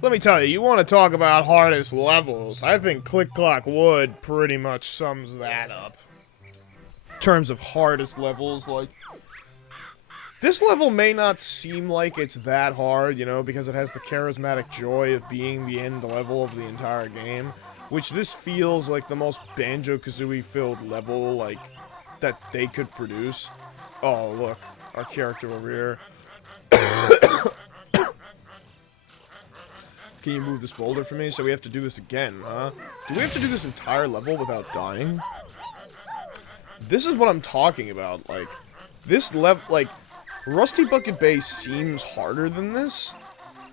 Let me tell you, you want to talk about hardest levels. I think Click Clock Wood pretty much sums that up. In terms of hardest levels, like, this level may not seem like it's that hard, you know, because it has the charismatic joy of being the end level of the entire game, which this feels like the most Banjo-Kazooie filled level, like, that they could produce. Oh, look, our character over here. Can you move this boulder for me? So we have to do this again, huh? Do we have to do this entire level without dying? This is what I'm talking about, like, this level, like, Rusty Bucket Bay seems harder than this,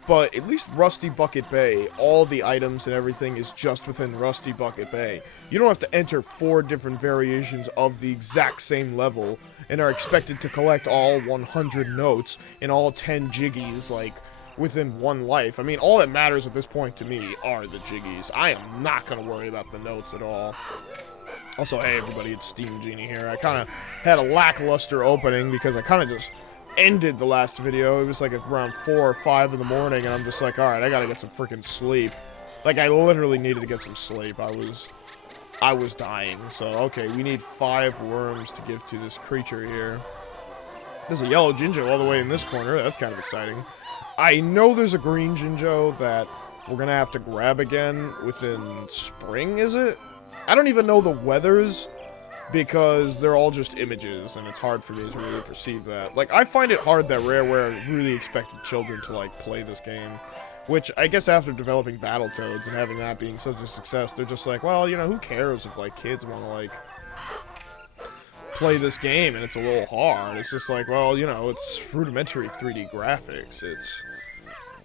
but at least Rusty Bucket Bay, all the items and everything is just within Rusty Bucket Bay. You don't have to enter 4 different variations of the exact same level and are expected to collect all 100 notes and all 10 jiggies, like, within one life. I mean, all that matters at this point to me are the jiggies. I am not going to worry about the notes at all. Also, hey everybody, it's Steam Genie here. I kind of had a lackluster opening because I kind of just ended the last video. It was like around 4 or 5 in the morning, and I'm just like, alright, I gotta get some freaking sleep. Like, I literally needed to get some sleep. I was dying. So, okay, we need 5 worms to give to this creature here. There's a yellow Jinjo all the way in this corner. That's kind of exciting. I know there's a green Jinjo that we're gonna have to grab again within spring, is it? I don't even know the weathers, because they're all just images, and it's hard for me to really perceive that. Like, I find it hard that Rareware really expected children to, like, play this game. Which, I guess after developing Battletoads and having that being such a success, they're just like, well, you know, who cares if, like, kids want to, like, play this game and it's a little hard. It's just like, well, you know, it's rudimentary 3D graphics. It's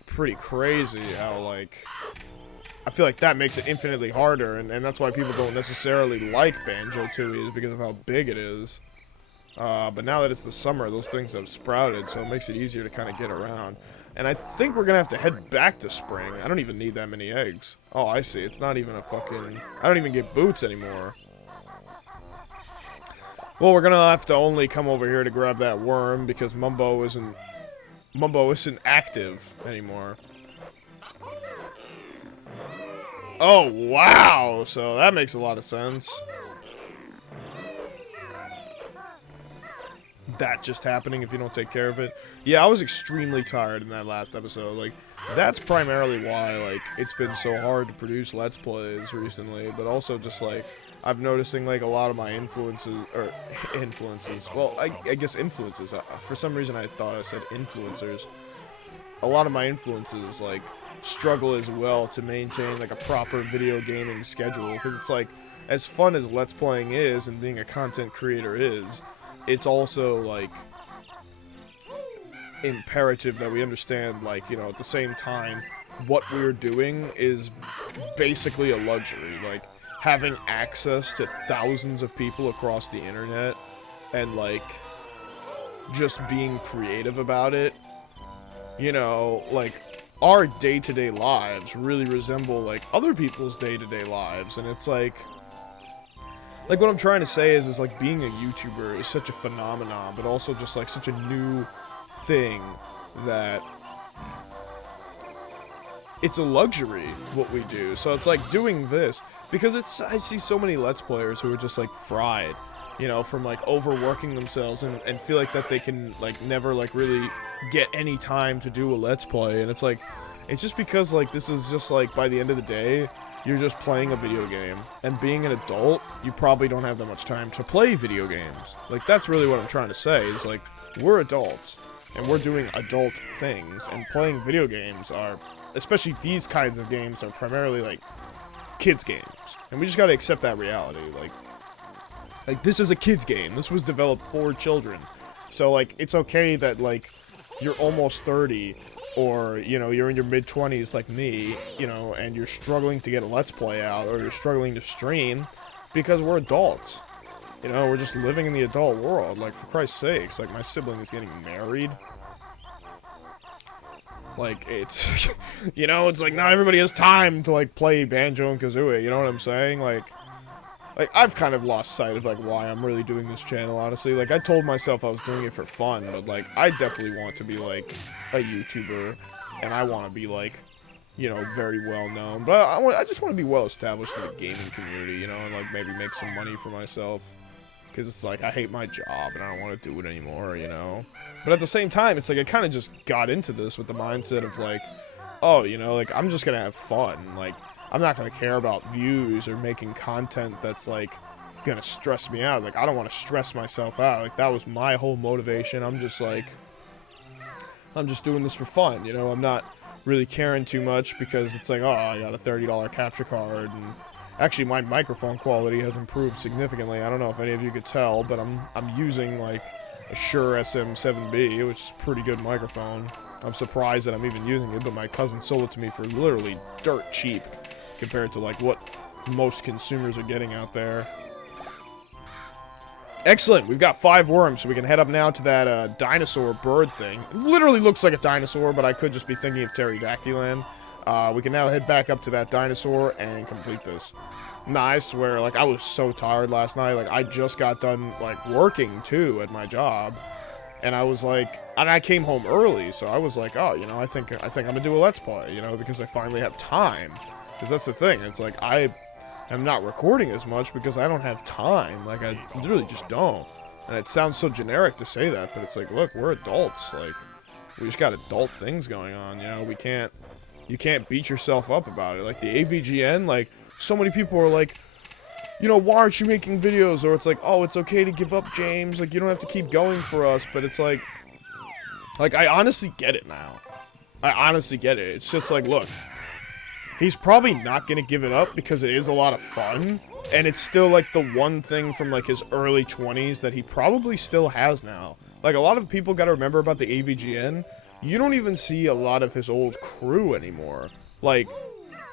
pretty crazy how, like, I feel like that makes it infinitely harder, and that's why people don't necessarily like Banjo-Tooie, is because of how big it is. But now that it's the summer, those things have sprouted, so it makes it easier to kind of get around. And I think we're gonna have to head back to spring. I don't even need that many eggs. Oh, I see. It's not even a fucking... I don't even get boots anymore. Well, we're gonna have to only come over here to grab that worm, because Mumbo isn't active anymore. Oh, wow! So that makes a lot of sense. That just happening if you don't take care of it. Yeah, I was extremely tired in that last episode. Like, that's primarily why, like, it's been so hard to produce Let's Plays recently. But also just, like, I'm noticing, like, a lot of my influences, well, I guess influences. For some reason I thought I said influencers. A lot of my influences, like, struggle as well to maintain, like, a proper video gaming schedule, because it's like, as fun as Let's Playing is and being a content creator is, it's also, like, imperative that we understand, like, you know, at the same time, what we're doing is basically a luxury. Like, having access to thousands of people across the internet and, like, just being creative about it, you know, like, our day-to-day lives really resemble, like, other people's day-to-day lives, and it's like, what I'm trying to say is like, being a YouTuber is such a phenomenon, but also just, like, such a new thing that it's a luxury, what we do. So it's like, doing this, because I see so many Let's Players who are just, like, fried, you know, from, like, overworking themselves and feel like that they can, like, never, like, really get any time to do a Let's Play, and it's like, it's just because, like, this is just, like, by the end of the day, you're just playing a video game, and being an adult, you probably don't have that much time to play video games. Like, that's really what I'm trying to say, is, like, we're adults, and we're doing adult things, and playing video games are, especially these kinds of games, are primarily, like, kids games, and we just gotta accept that reality. Like, this is a kids game. This was developed for children, so, like, it's okay that, like, you're almost 30, or, you know, you're in your mid-20s like me, you know, and you're struggling to get a Let's Play out, or you're struggling to stream, because we're adults. You know, we're just living in the adult world. Like, for Christ's sakes, like, my sibling is getting married. Like, it's, you know, it's like, not everybody has time to, like, play Banjo and Kazooie, you know what I'm saying? Like, I've kind of lost sight of, like, why I'm really doing this channel, honestly. Like, I told myself I was doing it for fun, but, like, I definitely want to be, like, a YouTuber, and I want to be, like, you know, very well known. But I just want to be well established in the gaming community, you know, and like maybe make some money for myself. Because it's like, I hate my job and I don't want to do it anymore, you know? But at the same time, it's like I kind of just got into this with the mindset of like, oh, you know, like I'm just going to have fun. Like, I'm not going to care about views or making content that's like going to stress me out. Like, I don't want to stress myself out. Like, that was my whole motivation. I'm just like, I'm just doing this for fun, you know? I'm not really caring too much because it's like, oh, I got a $30 capture card and actually, my microphone quality has improved significantly. I don't know if any of you could tell, but I'm using like a Shure SM7B, which is a pretty good microphone. I'm surprised that I'm even using it, but my cousin sold it to me for literally dirt cheap compared to like what most consumers are getting out there. Excellent. We've got 5 worms, so we can head up now to that dinosaur bird thing. It literally looks like a dinosaur, but I could just be thinking of Pterodactyland. We can now head back up to that dinosaur and complete this. Nah, I swear, like, I was so tired last night. Like, I just got done, like, working, too, at my job. And I was like, and I came home early, so I was like, oh, you know, I think I'm gonna do a Let's Play, you know, because I finally have time. Because that's the thing, it's like, I am not recording as much because I don't have time. Like, I literally just don't. And it sounds so generic to say that, but it's like, look, we're adults. Like, we just got adult things going on, you know, you can't beat yourself up about it. Like, the AVGN, like, so many people are like, you know, why aren't you making videos? Or it's like, oh, it's okay to give up, James. Like, you don't have to keep going for us. But it's like, I honestly get it now. I honestly get it. It's just like, look, he's probably not going to give it up because it is a lot of fun. And it's still, like, the one thing from, like, his early 20s that he probably still has now. Like, a lot of people got to remember about the AVGN. You don't even see a lot of his old crew anymore. Like,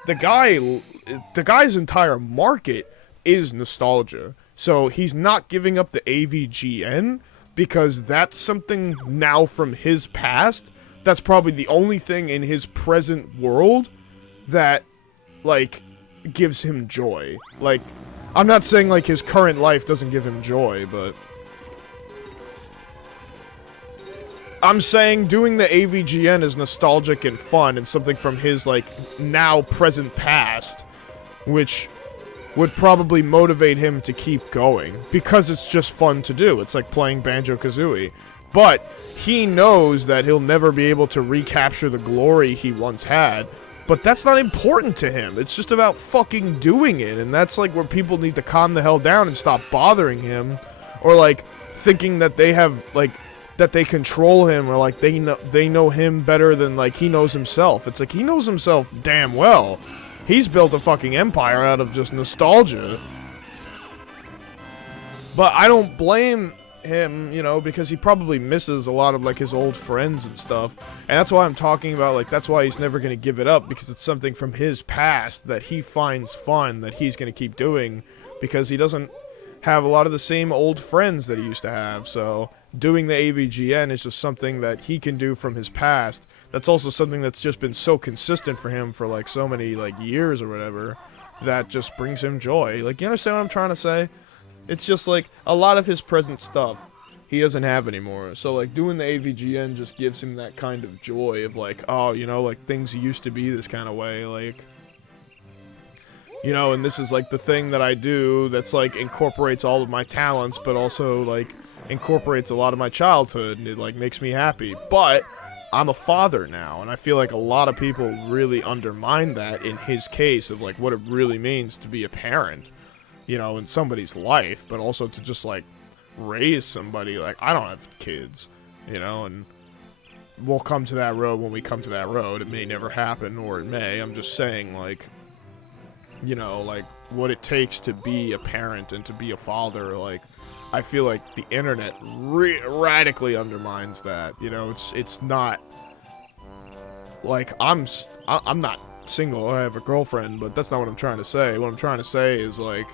the guy's entire market is nostalgia. So he's not giving up the AVGN because that's something now from his past. That's probably the only thing in his present world that, like, gives him joy. Like, I'm not saying, like, his current life doesn't give him joy, but I'm saying doing the AVGN is nostalgic and fun and something from his, like, now present past, which would probably motivate him to keep going, because it's just fun to do. It's like playing Banjo-Kazooie. But he knows that he'll never be able to recapture the glory he once had, but that's not important to him. It's just about fucking doing it, and that's, like, where people need to calm the hell down and stop bothering him, or, like, thinking that they have, like, that they control him, or like they know him better than like he knows himself. It's like he knows himself damn well. He's built a fucking empire out of just nostalgia. But I don't blame him, you know, because he probably misses a lot of like his old friends and stuff. And that's why I'm talking about, like, that's why he's never going to give it up, because it's something from his past that he finds fun, that he's going to keep doing, because he doesn't have a lot of the same old friends that he used to have. So doing the AVGN is just something that he can do from his past. That's also something that's just been so consistent for him for like so many like years or whatever, that just brings him joy. Like, you understand what I'm trying to say? It's just like a lot of his present stuff he doesn't have anymore. So like doing the AVGN just gives him that kind of joy of like, oh, you know, like things used to be this kind of way, like, you know, and this is like the thing that I do that's like incorporates all of my talents, but also like incorporates a lot of my childhood, and it like makes me happy. But I'm a father now, and I feel like a lot of people really undermine that in his case of like what it really means to be a parent, you know, in somebody's life, but also to just like raise somebody. Like, I don't have kids, you know, and we'll come to that road when we come to that road. It may never happen, or it may. I'm just saying, like, you know, like what it takes to be a parent and to be a father. Like, I feel like the internet radically undermines that. You know, it's not like I'm not single. I have a girlfriend, but that's not what I'm trying to say. What I'm trying to say is, like,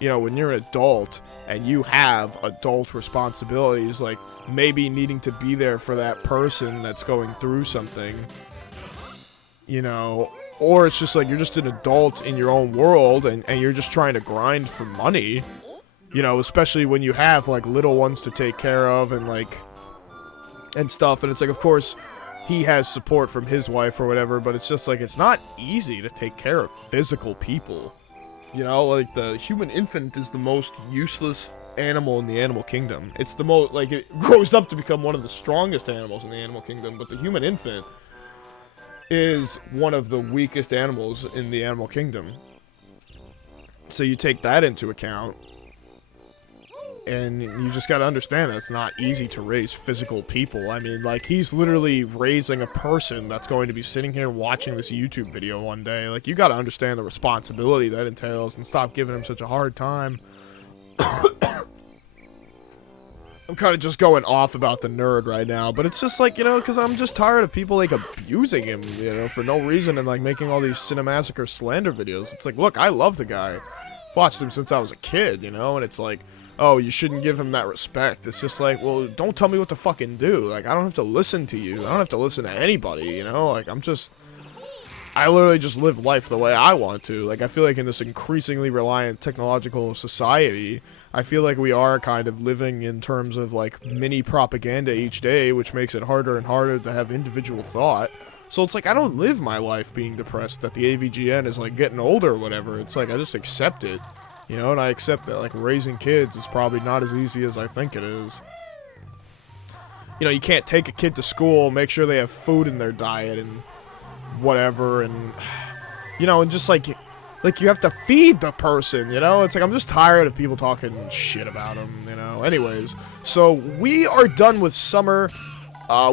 you know, when you're an adult and you have adult responsibilities, like maybe needing to be there for that person that's going through something, you know, or it's just like you're just an adult in your own world and you're just trying to grind for money, you know, especially when you have like little ones to take care of and like and stuff. And it's like, of course, he has support from his wife or whatever, but it's just like, it's not easy to take care of physical people. You know, like, the human infant is the most useless animal in the animal kingdom. It's the most, like, it grows up to become one of the strongest animals in the animal kingdom, but the human infant is one of the weakest animals in the animal kingdom. So you take that into account, and you just gotta understand that it's not easy to raise physical people. I mean, like, he's literally raising a person that's going to be sitting here watching this YouTube video one day. Like, you gotta understand the responsibility that entails and stop giving him such a hard time. I'm kind of just going off about the nerd right now, but it's just like, you know, because I'm just tired of people, like, abusing him, you know, for no reason, and, like, making all these Cinemassacre slander videos. It's like, look, I love the guy. I've watched him since I was a kid, you know, and it's like, oh, you shouldn't give him that respect. It's just like, well, don't tell me what to fucking do. Like, I don't have to listen to you. I don't have to listen to anybody, you know? Like, I literally just live life the way I want to. Like, I feel like in this increasingly reliant technological society, I feel like we are kind of living in terms of, like, mini propaganda each day, which makes it harder and harder to have individual thought. So it's like, I don't live my life being depressed that the AVGN is, like, getting older or whatever. It's like, I just accept it. You know, and I accept that, like, raising kids is probably not as easy as I think it is. You know, you can't take a kid to school, make sure they have food in their diet and whatever, and, you know, and just, like, you have to feed the person, you know? It's like, I'm just tired of people talking shit about them, you know? Anyways, so we are done with summer.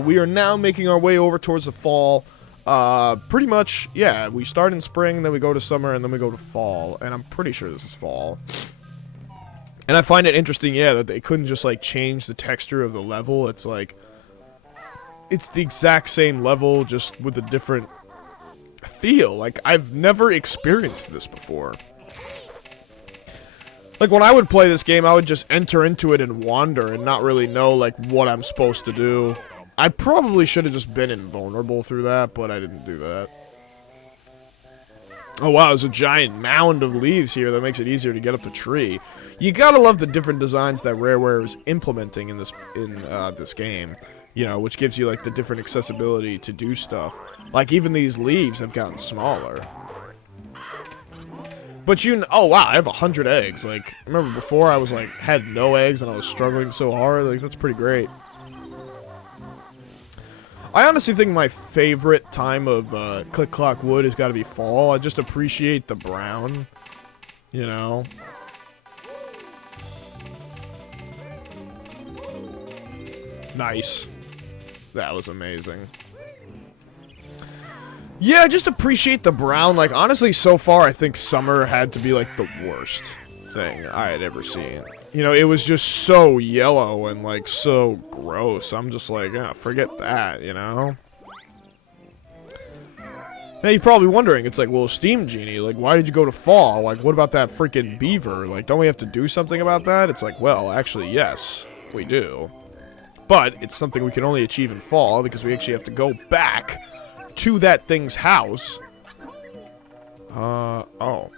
We are now making our way over towards the fall. Pretty much, yeah, we start in spring, then we go to summer, and then we go to fall, and I'm pretty sure this is fall. And I find it interesting, yeah, that they couldn't just, like, change the texture of the level. It's like, it's the exact same level, just with a different feel. Like, I've never experienced this before. Like, when I would play this game, I would just enter into it and wander and not really know, like, what I'm supposed to do. I probably should have just been invulnerable through that, but I didn't do that. Oh wow, there's a giant mound of leaves here that makes it easier to get up the tree. You gotta love the different designs that Rareware is implementing in this game. You know, which gives you, like, the different accessibility to do stuff. Like, even these leaves have gotten smaller. But oh wow, I have 100 eggs. Like, remember before I was, like, had no eggs and I was struggling so hard? Like, that's pretty great. I honestly think my favorite time of Click Clock Wood has got to be fall. I just appreciate the brown, you know. Nice. That was amazing. Yeah, I just appreciate the brown. Like, honestly, so far, I think summer had to be, like, the worst thing I had ever seen. You know, it was just so yellow and, like, so gross. I'm just like, yeah, forget that, you know? Now, you're probably wondering, it's like, well, Steam Genie, like, why did you go to fall? Like, what about that freaking beaver? Like, don't we have to do something about that? It's like, well, actually, yes, we do. But it's something we can only achieve in fall because we actually have to go back to that thing's house. Oh.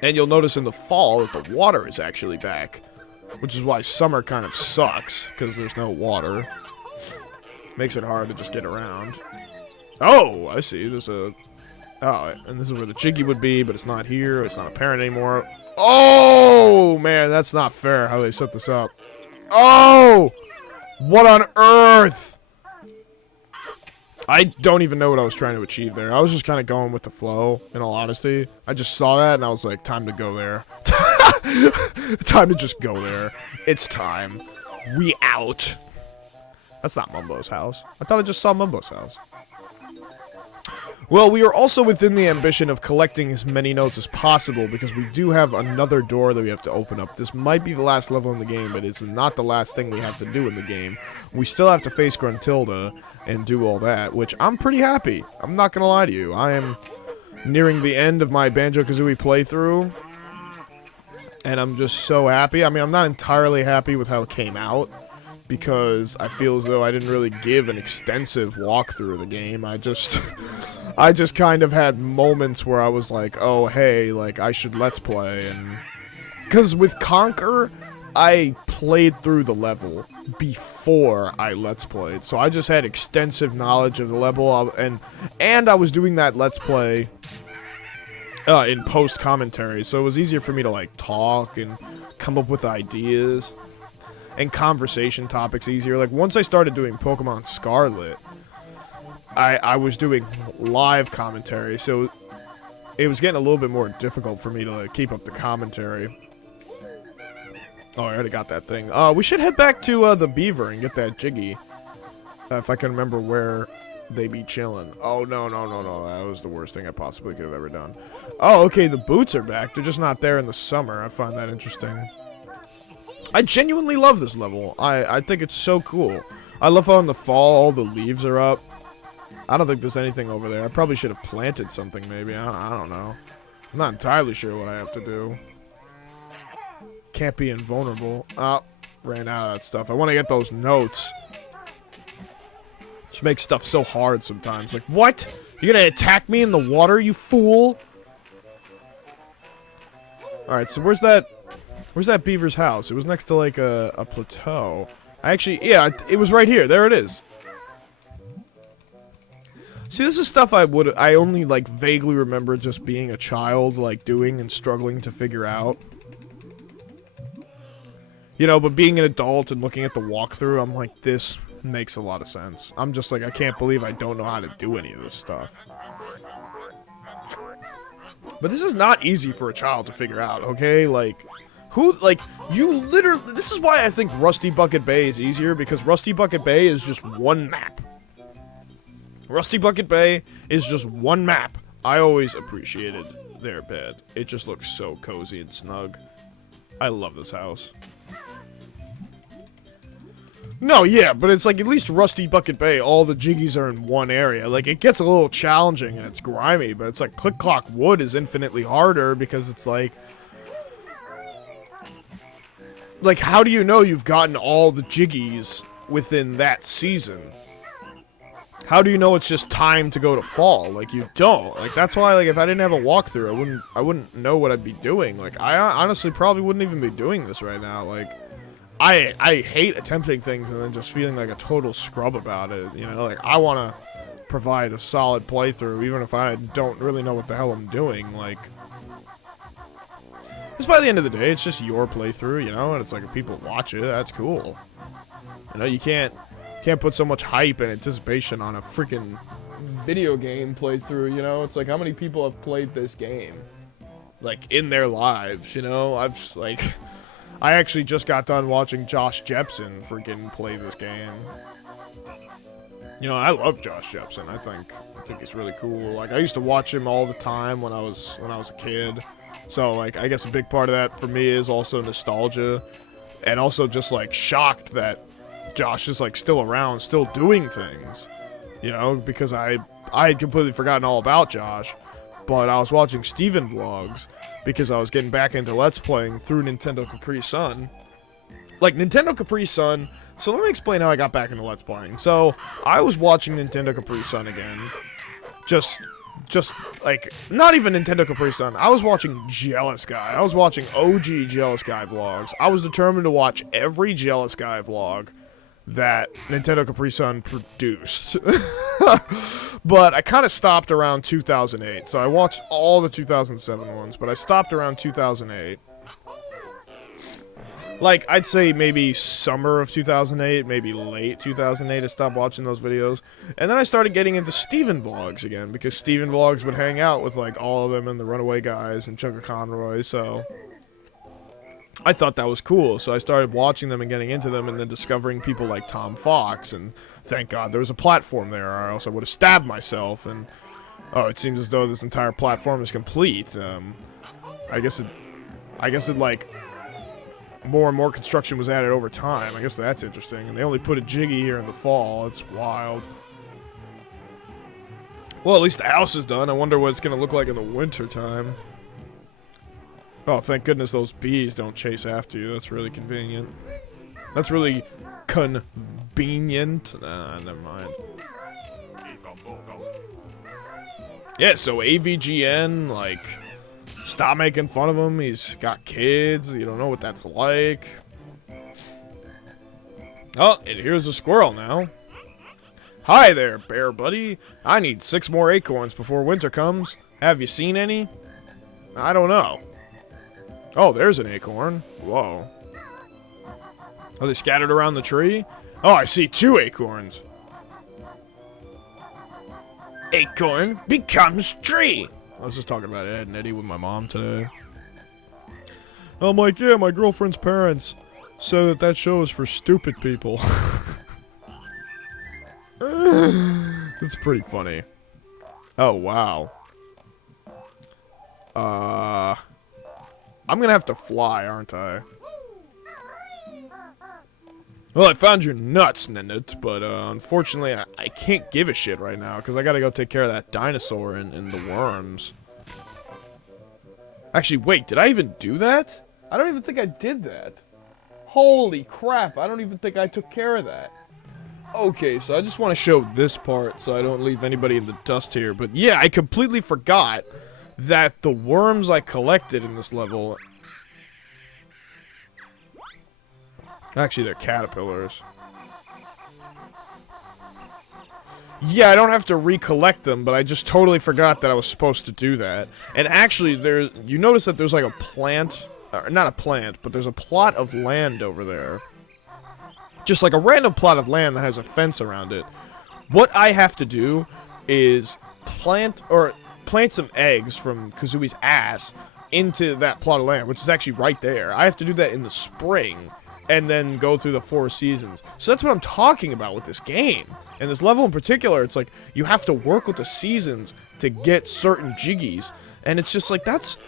And you'll notice in the fall that the water is actually back. Which is why summer kind of sucks, because there's no water. Makes it hard to just get around. Oh, I see. There's a... Oh, and this is where the Jiggy would be, but it's not here. It's not apparent anymore. Oh, man, that's not fair how they set this up. Oh! What on earth? I don't even know what I was trying to achieve there. I was just kind of going with the flow, in all honesty. I just saw that, and I was like, time to go there. Time to just go there. It's time. We out. That's not Mumbo's house. I thought I just saw Mumbo's house. Well, we are also within the ambition of collecting as many notes as possible, because we do have another door that we have to open up. This might be the last level in the game, but it's not the last thing we have to do in the game. We still have to face Gruntilda and do all that, which I'm pretty happy. I'm not gonna lie to you. I am nearing the end of my Banjo-Kazooie playthrough, and I'm just so happy. I mean, I'm not entirely happy with how it came out, because I feel as though I didn't really give an extensive walkthrough of the game. I just kind of had moments where I was like, oh, hey, like, I should Let's Play, and... Because with Conker, I played through the level before I Let's Played, so I just had extensive knowledge of the level, and I was doing that Let's Play in post-commentary, so it was easier for me to, like, talk and come up with ideas, and conversation topics easier. Like, once I started doing Pokemon Scarlet, I was doing live commentary, so it was getting a little bit more difficult for me to, like, keep up the commentary. Oh, I already got that thing. We should head back to, the Beaver and get that Jiggy. If I can remember where they be chilling. Oh, no. That was the worst thing I possibly could have ever done. Oh, okay, the boots are back. They're just not there in the summer. I find that interesting. I genuinely love this level. I think it's so cool. I love how in the fall all the leaves are up. I don't think there's anything over there. I probably should have planted something, maybe. I don't know. I'm not entirely sure what I have to do. Can't be invulnerable. Oh, ran out of that stuff. I want to get those notes. Just makes stuff so hard sometimes. Like, what? You're gonna attack me in the water, you fool? Alright, so where's that beaver's house? It was next to, like, a plateau. Yeah, it was right here. There it is. See, this is stuff I only, like, vaguely remember just being a child, like, doing and struggling to figure out. You know, but being an adult and looking at the walkthrough, I'm like, this makes a lot of sense. I'm just like, I can't believe I don't know how to do any of this stuff. But this is not easy for a child to figure out, okay? Like, you literally... This is why I think Rusty Bucket Bay is easier, because Rusty Bucket Bay is just one map. Rusty Bucket Bay is just one map. I always appreciated their bed. It just looks so cozy and snug. I love this house. No, yeah, but it's like, at least Rusty Bucket Bay, all the Jiggies are in one area. Like, it gets a little challenging and it's grimy, but it's like Click Clock Wood is infinitely harder because it's like... Like, how do you know you've gotten all the Jiggies within that season? How do you know it's just time to go to fall? Like, you don't. Like, that's why, like, if I didn't have a walkthrough, I wouldn't know what I'd be doing. Like, I honestly probably wouldn't even be doing this right now. Like, I hate attempting things and then just feeling like a total scrub about it, you know? Like, I want to provide a solid playthrough, even if I don't really know what the hell I'm doing. Like, because by the end of the day, it's just your playthrough, you know? And it's like, if people watch it, that's cool. You know, you can't put so much hype and anticipation on a freaking video game playthrough, you know? It's like, how many people have played this game? Like, in their lives, you know? I actually just got done watching Josh Jepson freaking play this game. You know, I love Josh Jepson. I think he's really cool. Like, I used to watch him all the time when I was a kid. So, like, I guess a big part of that for me is also nostalgia. And also just, like, shocked that Josh is, like, still around, still doing things, you know, because I had completely forgotten all about Josh, but I was watching Steven vlogs because I was getting back into Let's Playing through Nintendo Capri Sun. Like, Nintendo Capri Sun, so let me explain how I got back into Let's Playing. So, I was watching Nintendo Capri Sun again, just, like, not even Nintendo Capri Sun, I was watching Jealous Guy, I was watching OG Jealous Guy vlogs. I was determined to watch every Jealous Guy vlog that Nintendo Capri Sun produced. But I kind of stopped around 2008. So I watched all the 2007 ones, but I stopped around 2008. Like, I'd say maybe summer of 2008, maybe late 2008, I stopped watching those videos. And then I started getting into Steven vlogs again, because Steven vlogs would hang out with, like, all of them and the Runaway Guys and Chugga Conroy, so I thought that was cool, so I started watching them and getting into them, and then discovering people like Tom Fox, and thank God there was a platform there, or else I would have stabbed myself, and oh, it seems as though this entire platform is complete. I guess it like, more and more construction was added over time. I guess that's interesting, and they only put a Jiggy here in the fall. That's wild. Well, at least the house is done. I wonder what it's gonna look like in the winter time. Oh, thank goodness those bees don't chase after you. That's really convenient. That's really convenient. Nah, never mind. Yeah, so AVGN, like, stop making fun of him. He's got kids. You don't know what that's like. Oh, and here's a squirrel now. Hi there, bear buddy. I need 6 more acorns before winter comes. Have you seen any? I don't know. Oh, there's an acorn. Whoa. Are they scattered around the tree? Oh, I see 2 acorns. Acorn becomes tree. I was just talking about Ed and Eddie with my mom today. I'm like, yeah, my girlfriend's parents said that show is for stupid people. That's pretty funny. Oh, wow. I'm gonna have to fly, aren't I? Well, I found your nuts, Ninit, but unfortunately I can't give a shit right now, because I gotta go take care of that dinosaur and the worms. Actually, wait, did I even do that? I don't even think I did that. Holy crap, I don't even think I took care of that. Okay, so I just want to show this part so I don't leave anybody in the dust here, but yeah, I completely forgot that the worms I collected in this level... Actually, they're caterpillars. Yeah, I don't have to recollect them, but I just totally forgot that I was supposed to do that. And actually, you notice that there's like a plant... not a plant, but there's a plot of land over there. Just like a random plot of land that has a fence around it. What I have to do is plant some eggs from Kazooie's ass into that plot of land, which is actually right there. I have to do that in the spring, and then go through the 4 seasons. So that's what I'm talking about with this game. And this level in particular, it's like, you have to work with the seasons to get certain jiggies. And it's just like, that's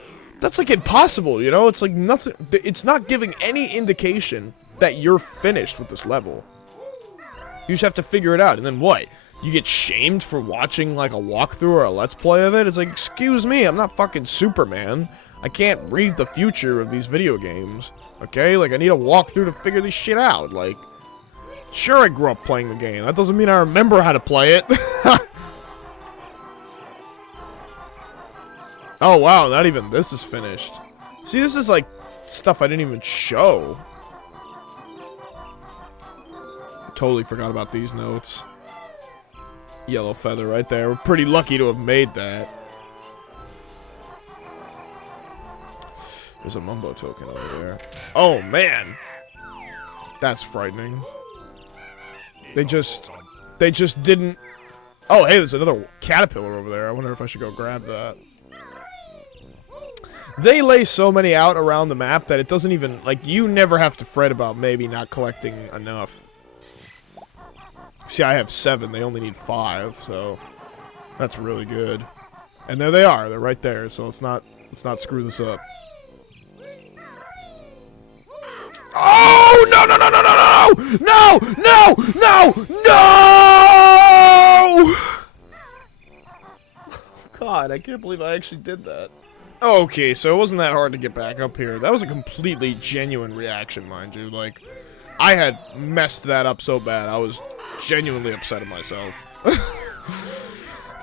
like impossible, you know? It's like nothing, it's not giving any indication that you're finished with this level. You just have to figure it out, and then what? You get shamed for watching like a walkthrough or a let's play of it? It's like, excuse me, I'm not fucking Superman. I can't read the future of these video games. Okay? Like, I need a walkthrough to figure this shit out. Like, sure, I grew up playing the game. That doesn't mean I remember how to play it. Oh, wow, not even this is finished. See, this is like stuff I didn't even show. Totally forgot about these notes. Yellow feather right there. We're pretty lucky to have made that. There's a Mumbo token over there. Oh, man. That's frightening. They just didn't... Oh, hey, there's another caterpillar over there. I wonder if I should go grab that. They lay so many out around the map that it doesn't even... Like, you never have to fret about maybe not collecting enough. See, I have 7. They only need 5, so... That's really good. And there they are. They're right there, so let's not screw this up. Oh, no, no, no, no, no, no, no, no, no, no! God, I can't believe I actually did that. Okay, so it wasn't that hard to get back up here. That was a completely genuine reaction, mind you. Like, I had messed that up so bad, I was genuinely upset at myself.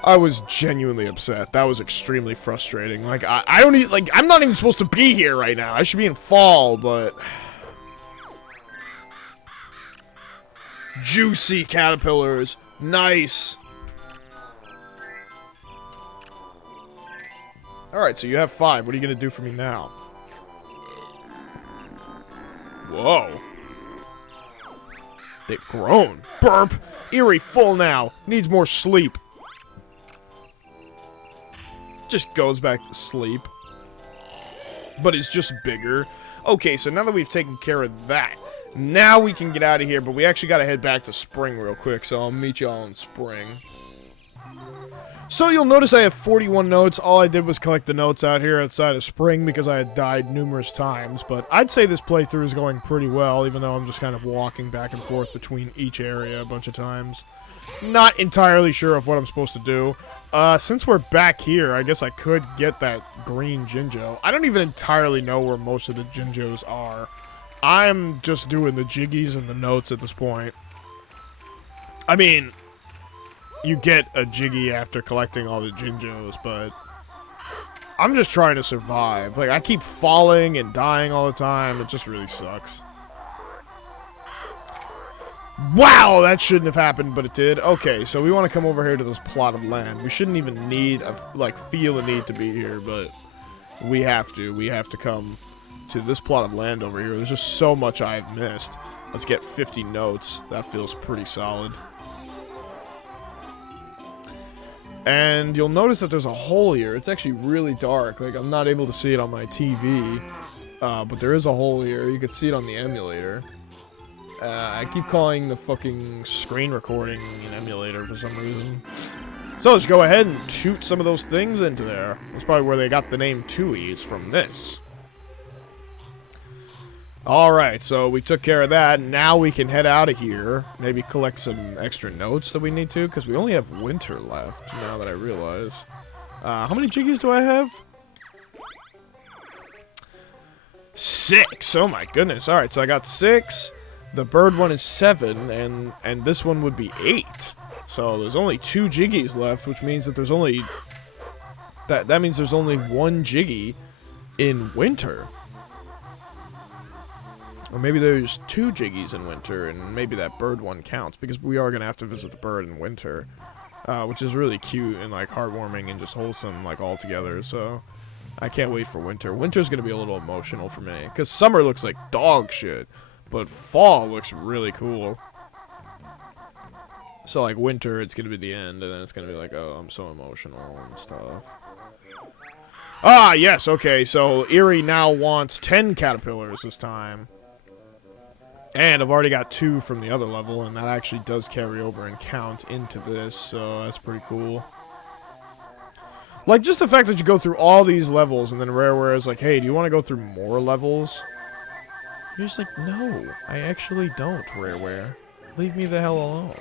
I was genuinely upset. That was extremely frustrating. Like, I don't even, like, I'm not even supposed to be here right now. I should be in fall, but... Juicy caterpillars. Nice. Alright, so you have 5. What are you going to do for me now? Whoa. They've grown. Burp. Eerie full now. Needs more sleep. Just goes back to sleep. But it's just bigger. Okay, so now that we've taken care of that, now we can get out of here, but we actually got to head back to spring real quick, so I'll meet y'all in spring. So you'll notice I have 41 notes. All I did was collect the notes out here outside of spring because I had died numerous times, but I'd say this playthrough is going pretty well, even though I'm just kind of walking back and forth between each area a bunch of times. Not entirely sure of what I'm supposed to do. Since we're back here, I guess I could get that green Jinjo. I don't even entirely know where most of the Jinjos are. I'm just doing the jiggies and the notes at this point. I mean, you get a jiggy after collecting all the Jinjos, but I'm just trying to survive. Like, I keep falling and dying all the time. It just really sucks. Wow, that shouldn't have happened, but it did. Okay, so we want to come over here to this plot of land. We shouldn't even need, feel a need to be here, but we have to. We have to come to this plot of land over here. There's just so much I've missed. Let's get 50 notes. That feels pretty solid. And you'll notice that there's a hole here. It's actually really dark. Like, I'm not able to see it on my TV. But there is a hole here. You can see it on the emulator. I keep calling the fucking screen recording an emulator for some reason. So let's go ahead and shoot some of those things into there. That's probably where they got the name Tooie, is from this. Alright, so we took care of that. Now we can head out of here. Maybe collect some extra notes that we need to, because we only have winter left, now that I realize. How many jiggies do I have? 6! Oh my goodness. Alright, so I got 6. The bird one is 7, and this one would be 8. So there's only 2 jiggies left, which means that there's only... That means there's only 1 jiggy in winter. Or maybe there's 2 jiggies in winter, and maybe that bird one counts, because we are going to have to visit the bird in winter. Which is really cute and, like, heartwarming and just wholesome, like, all together, so... I can't wait for winter. Winter's going to be a little emotional for me, because summer looks like dog shit, but fall looks really cool. So, like, winter, it's going to be the end, and then it's going to be like, oh, I'm so emotional and stuff. Ah, yes, okay, so Erie now wants 10 caterpillars this time. And I've already got 2 from the other level, and that actually does carry over and count into this, so that's pretty cool. Like, just the fact that you go through all these levels, and then Rareware is like, hey, do you want to go through more levels? You're just like, no, I actually don't, Rareware. Leave me the hell alone.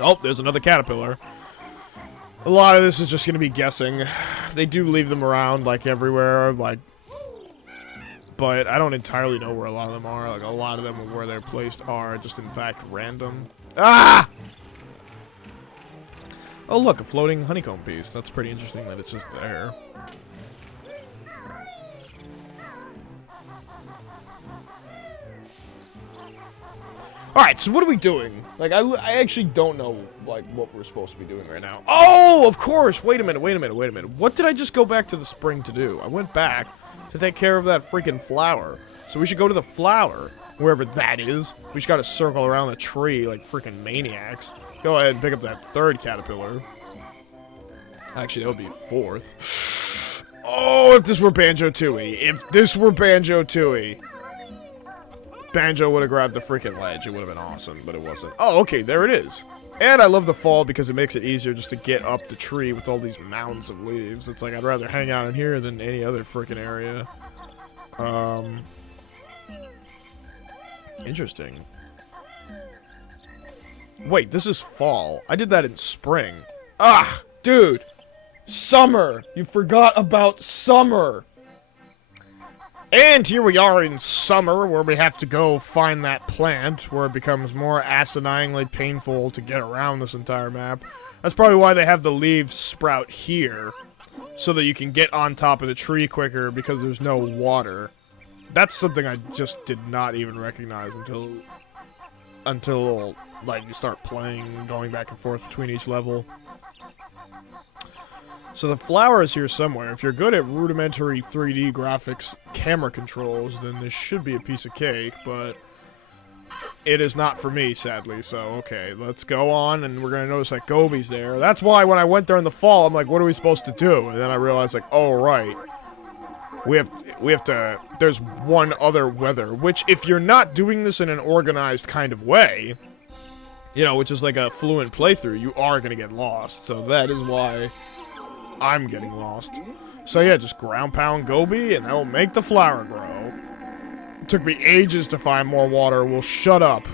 Oh, there's another caterpillar. A lot of this is just going to be guessing. They do leave them around, like, everywhere, like... But I don't entirely know where a lot of them are. Like, a lot of them where they're placed are just, in fact, random. Ah! Oh, look, a floating honeycomb piece. That's pretty interesting that it's just there. Alright, so what are we doing? Like, I actually don't know, like, what we're supposed to be doing right now. Oh, of course! Wait a minute. What did I just go back to the spring to do? I went back to take care of that freaking flower. So we should go to the flower, wherever that is. We just gotta circle around the tree like freaking maniacs. Go ahead and pick up that 3rd caterpillar. Actually, that would be 4th. Oh, if this were Banjo-Tooie. If this were Banjo-Tooie. Banjo would have grabbed the freaking ledge. It would have been awesome, but it wasn't. Oh, okay, there it is. And I love the fall because it makes it easier just to get up the tree with all these mounds of leaves. It's like I'd rather hang out in here than any other freaking area. Interesting. Wait, this is fall. I did that in spring. Ah, dude. Summer. You forgot about summer. And here we are in summer, where we have to go find that plant, where it becomes more asininely painful to get around this entire map. That's probably why they have the leaves sprout here, so that you can get on top of the tree quicker, because there's no water. That's something I just did not even recognize until like, you start playing, going back and forth between each level. So the flower is here somewhere. If you're good at rudimentary 3D graphics camera controls, then this should be a piece of cake, but it is not for me, sadly. So, okay, let's go on, and we're going to notice that Gobi's there. That's why when I went there in the fall, I'm like, what are we supposed to do? And then I realized, like, oh, right. We have to... There's one other weather, which if you're not doing this in an organized kind of way, you know, which is like a fluent playthrough, you are going to get lost. So that is why I'm getting lost. So yeah, just ground pound Gobi, and that will make the flower grow. It took me ages to find more water. Well, shut up.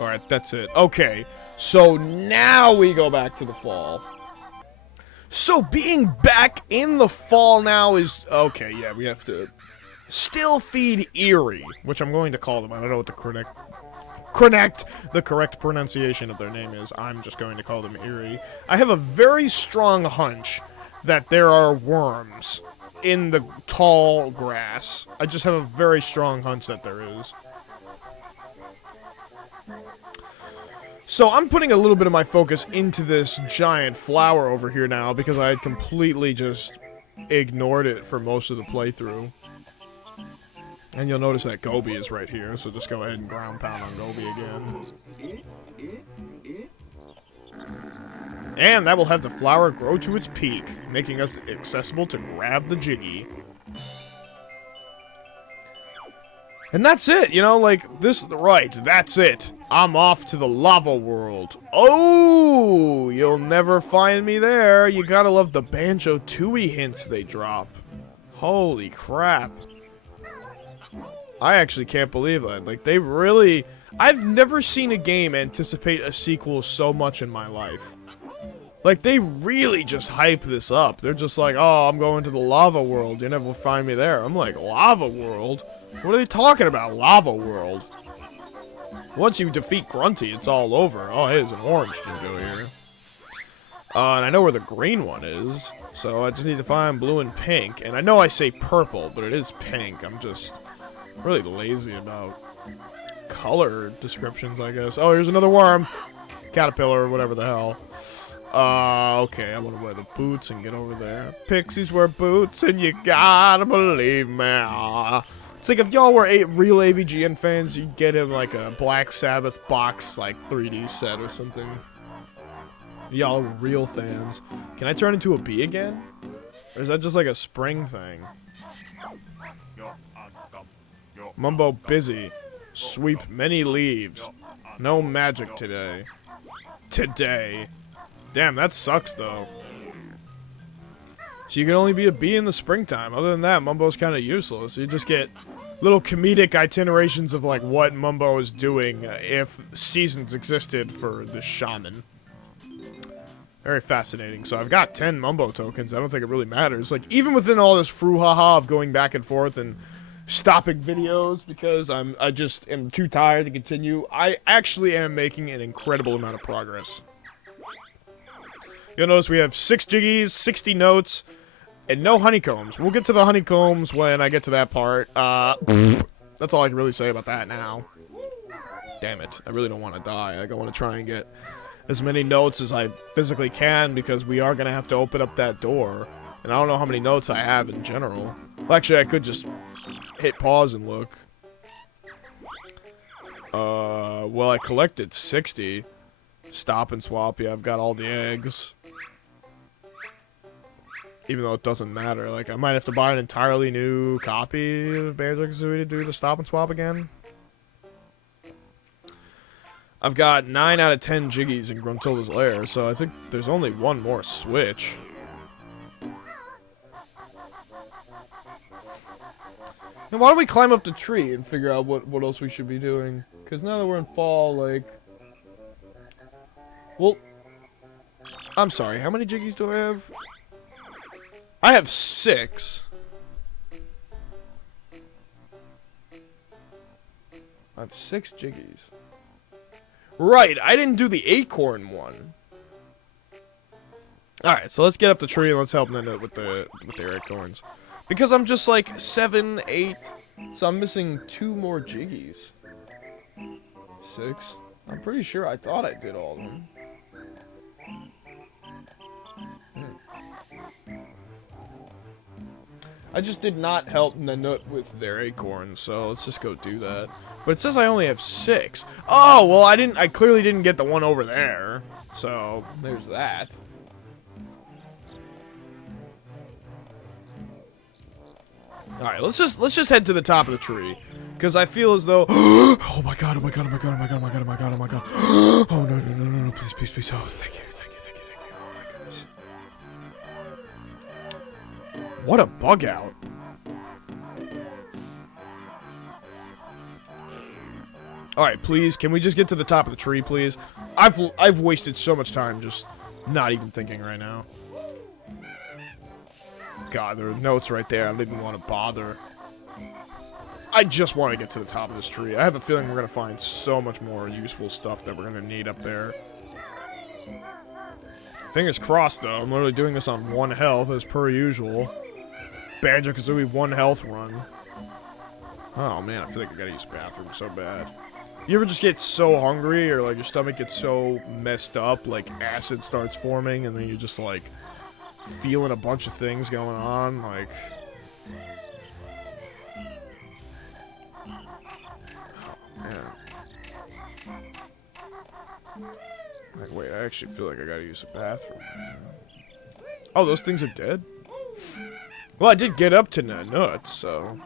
Alright, that's it. Okay, so now we go back to the fall. So being back in the fall now is... Okay, yeah, we have to still feed Erie, which I'm going to call them. I don't know what the the correct pronunciation of their name is. I'm just going to call them Eerie. I have a very strong hunch that there are worms in the tall grass. I just have a very strong hunch that there is. So I'm putting a little bit of my focus into this giant flower over here now because I had completely just ignored it for most of the playthrough. And you'll notice that Gobi is right here, so just go ahead and ground pound on Gobi again. And that will have the flower grow to its peak, making us accessible to grab the Jiggy. And that's it, you know, like, this, right, that's it. I'm off to the lava world. Oh, you'll never find me there. You gotta love the Banjo-Tooie hints they drop. Holy crap. I actually can't believe that. Like, they really... I've never seen a game anticipate a sequel so much in my life. Like, they really just hype this up. They're just like, oh, I'm going to the lava world. You never find me there. I'm like, lava world? What are they talking about, lava world? Once you defeat Grunty, it's all over. Oh, hey, there's an orange Jinjo here. And I know where the green one is. So I just need to find blue and pink. And I know I say purple, but it is pink. I'm just really lazy about color descriptions, I guess. Oh, here's another worm. Caterpillar, whatever the hell. Okay, I'm gonna wear the boots and get over there. Pixies wear boots, and you gotta believe me. It's like if y'all were real AVGN fans, you'd get him like a Black Sabbath box, like 3D set or something. Y'all are real fans. Can I turn into a bee again? Or is that just like a spring thing? Mumbo busy. Sweep many leaves. No magic today. Damn, that sucks though. So you can only be a bee in the springtime. Other than that, Mumbo's kind of useless. You just get little comedic itinerations of like what Mumbo is doing if seasons existed for the shaman. Very fascinating. So I've got 10 Mumbo tokens. I don't think it really matters. Like, even within all this brouhaha of going back and forth and stopping videos because I just am too tired to continue, I actually am making an incredible amount of progress. You'll notice we have 6 Jiggies, 60 notes, and no honeycombs. We'll get to the honeycombs when I get to that part. That's all I can really say about that now. Damn it. I really don't want to die. Like, I want to try and get as many notes as I physically can because we are going to have to open up that door. And I don't know how many notes I have in general. Well, actually, I could just hit pause and look. Well, I collected 60. Stop and swap. Yeah, I've got all the eggs. Even though it doesn't matter. Like, I might have to buy an entirely new copy of Banjo-Kazooie to do the stop and swap again. I've got 9 out of 10 Jiggies in Gruntilda's lair, so I think there's only one more switch. And why don't we climb up the tree and figure out what else we should be doing? Because now that we're in fall, like... Well... I'm sorry, how many Jiggies do I have? I have 6. I have 6 Jiggies. Right, I didn't do the acorn one. Alright, so let's get up the tree and let's help Nenda with their acorns. Because I'm just like 7, 8, so I'm missing 2 more Jiggies. 6. I'm pretty sure I thought I did all of them. I just did not help Nanut with their acorns, so let's just go do that. But it says I only have 6. Oh, well, I clearly didn't get the one over there. So, there's that. Alright, let's just head to the top of the tree. Because I feel as though... Oh my god, oh my god, oh my god, oh my god, oh my god, oh my god, oh my god. Oh, no, please, please, please. Oh, thank you. Oh my goodness. What a bug out. Alright, please, can we just get to the top of the tree, please? I've wasted so much time just not even thinking right now. God, there are notes right there. I didn't want to bother. I just want to get to the top of this tree. I have a feeling we're going to find so much more useful stuff that we're going to need up there. Fingers crossed, though. I'm literally doing this on 1 health, as per usual. Banjo-Kazooie 1 health run. Oh, man, I feel like I gotta use the bathroom so bad. You ever just get so hungry, or, like, your stomach gets so messed up, like, acid starts forming, and then you're just, like, feeling a bunch of things going on, like... Oh, man. Like, wait, I actually feel like I gotta use the bathroom. Oh, those things are dead? Well, I did get up to nuts, so...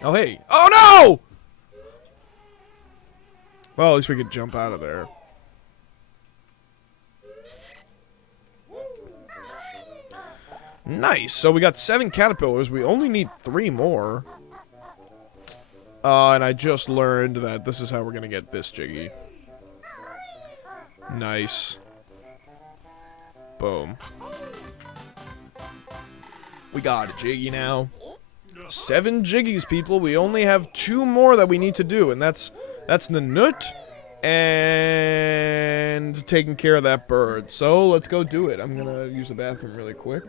Oh, hey. Oh, no! Well, at least we could jump out of there. Nice. So we got 7 caterpillars. We only need 3 more. And I just learned that this is how we're gonna get this Jiggy. Nice. Boom. We got a Jiggy now. 7 Jiggies, people. We only have 2 more that we need to do, and that's the nut and taking care of that bird. So let's go do it. I'm gonna use the bathroom really quick.